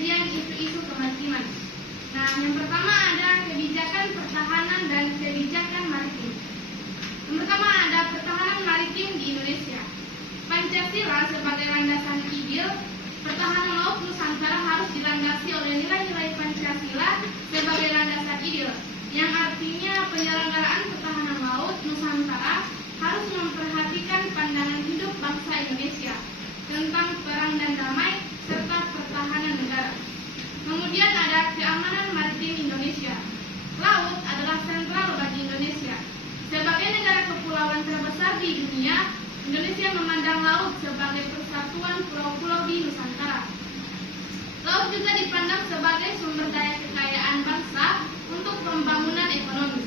kajian isu-isu kemaritiman. Nah, yang pertama ada kebijakan pertahanan dan kebijakan maritim. Yang pertama ada pertahanan maritim di Indonesia. Pancasila sebagai landasan ideal pertahanan laut Nusantara harus dilandasi oleh nilai-nilai Pancasila sebagai landasan ideal, yang artinya penyelenggaraan pertahanan laut Nusantara harus memperhatikan pandangan hidup bangsa Indonesia tentang perang dan damai serta pertahanan negara. Kemudian ada keamanan maritim Indonesia. Laut adalah sentral bagi Indonesia. Sebagai negara kepulauan terbesar di dunia, Indonesia memandang laut sebagai persatuan pulau-pulau di Nusantara. Laut juga dipandang sebagai sumber daya kekayaan bangsa untuk pembangunan ekonomi.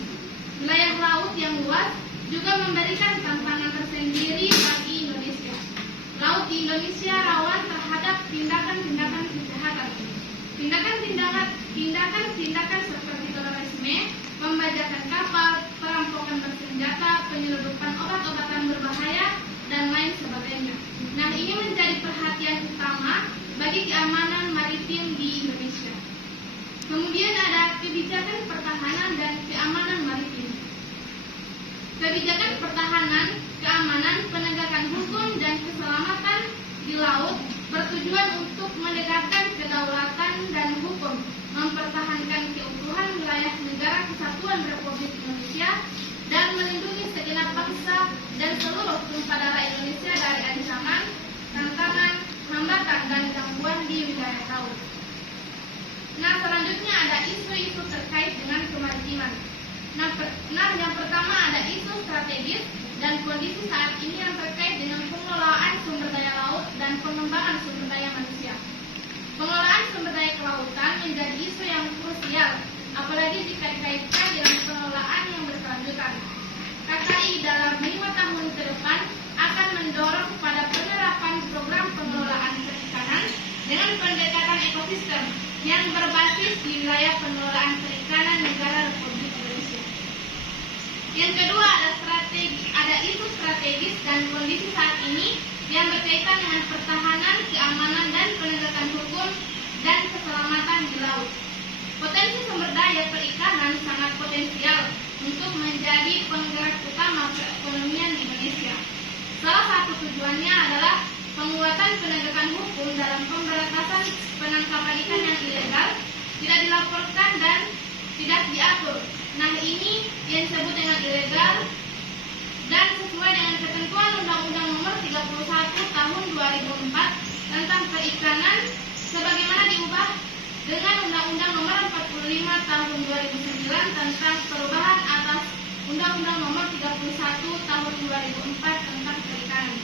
Wilayah laut yang luas juga memberikan tantangan tersendiri bagi Indonesia. Laut di Indonesia rawan terhadap tindakan-tindakan kejahatan. Tindakan-tindakan seperti terorisme, pembajakan kapal, perampokan bersenjata, penyelundupan obat-obatan berbahaya, dan lain sebagainya. Nah, ini menjadi perhatian utama bagi keamanan maritim di Indonesia. Kemudian ada kebijakan pertahanan dan keamanan maritim. Kebijakan pertahanan, keamanan, penegakan hukum, dan keselamatan di laut bertujuan untuk menegakkan kedaulatan dan hukum, mempertahankan keutuhan wilayah negara kesatuan Republik Indonesia, dan melindungi segenap bangsa dan seluruh tumpah darah Indonesia dari ancaman, tantangan, hambatan, dan gangguan di wilayah laut. Nah, selanjutnya ada isu-isu terkait dengan kemaritiman. Nah, yang pertama ada isu strategis dan kondisi saat ini yang terkait dengan pengelolaan sumber daya laut dan pengembangan sumber daya manusia. Pengelolaan sumber daya kelautan menjadi isu yang krusial, apalagi jika dikaitkan dengan pengelolaan yang berkelanjutan. KKI dalam 5 tahun ke depan akan mendorong pada penerapan program pengelolaan perikanan dengan pendekatan ekosistem yang berbasis di wilayah pengelolaan perikanan negara Republik Indonesia. Yang kedua ada isu strategis dan kondisi saat ini yang berkaitan dengan pertahanan, keamanan, dan penegakan hukum dan keselamatan di laut. Potensi sumber daya perikanan sangat potensial untuk menjadi penggerak utama perekonomian di Indonesia. Salah satu tujuannya adalah penguatan penegakan hukum dalam pemberantasan penangkapan ikan yang ilegal, tidak dilaporkan, dan tidak diatur. Nah, ini yang disebut dengan ilegal dan sesuai dengan ketentuan Undang-Undang Nomor 31 Tahun 2004 tentang Perikanan sebagaimana diubah dengan Undang-Undang Nomor 45 Tahun 2009 tentang perubahan atas Undang-Undang Nomor 31 Tahun 2004 tentang Perikanan.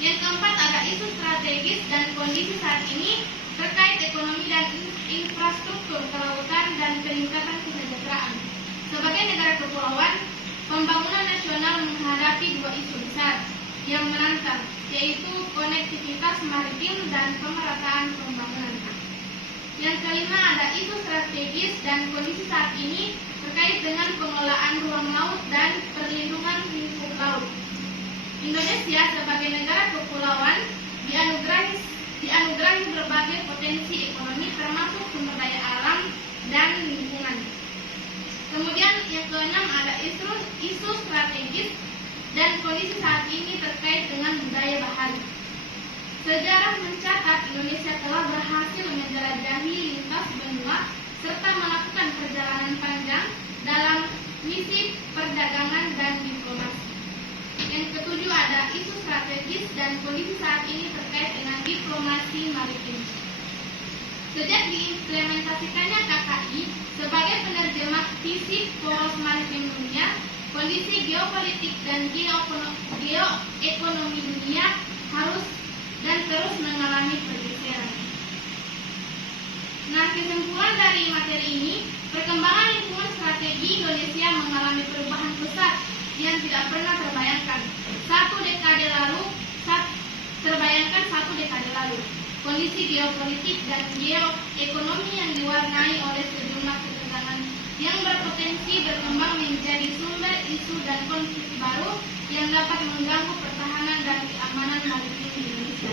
Yang keempat ada isu strategis dan kondisi saat ini terkait ekonomi dan infrastruktur kelautan dan peningkatan kesejahteraan. Sebagai negara kepulauan, pembangunan nasional menghadapi dua isu besar yang menantang, yaitu konektivitas maritim dan pemerataan pembangunan. Yang kelima ada isu strategis dan kondisi saat ini terkait dengan pengelolaan ruang laut dan perlindungan lingkup laut. Indonesia sebagai negara kepulauan dianugerahi berbagai potensi ekonomi termasuk sumber daya alam dan lingkungan. Kemudian yang keenam ada isu strategis dan kondisi saat ini terkait dengan budaya bahari. Sejarah mencatat Indonesia telah berhasil menjelajahi lintas benua serta melakukan perjalanan panjang dalam misi perdagangan dan diplomasi. Yang ketujuh ada isu strategis dan kondisi saat ini terkait dengan diplomasi maritim. Sejak diimplementasikannya KKI sebagai penerjemah visi poros maritim dunia, kondisi geopolitik dan geoekonomi dunia harus dan terus mengalami pergeseran. Nah, kesimpulan dari materi ini, perkembangan lingkungan strategi Indonesia mengalami perubahan pesat yang tidak pernah terbayangkan. Satu dekade lalu, kondisi geopolitik dan geoekonomi yang diwarnai oleh sejumlah ketegangan yang berpotensi berkembang menjadi sumber isu dan konflik baru yang dapat mengganggu pertahanan dan keamanan maritim di Indonesia.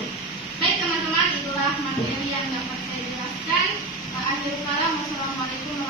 Baik teman-teman. teman-teman, itulah materi yang dapat saya jelaskan. Akhir kalam, wassalamualaikum warahmatullahi wabarakatuh.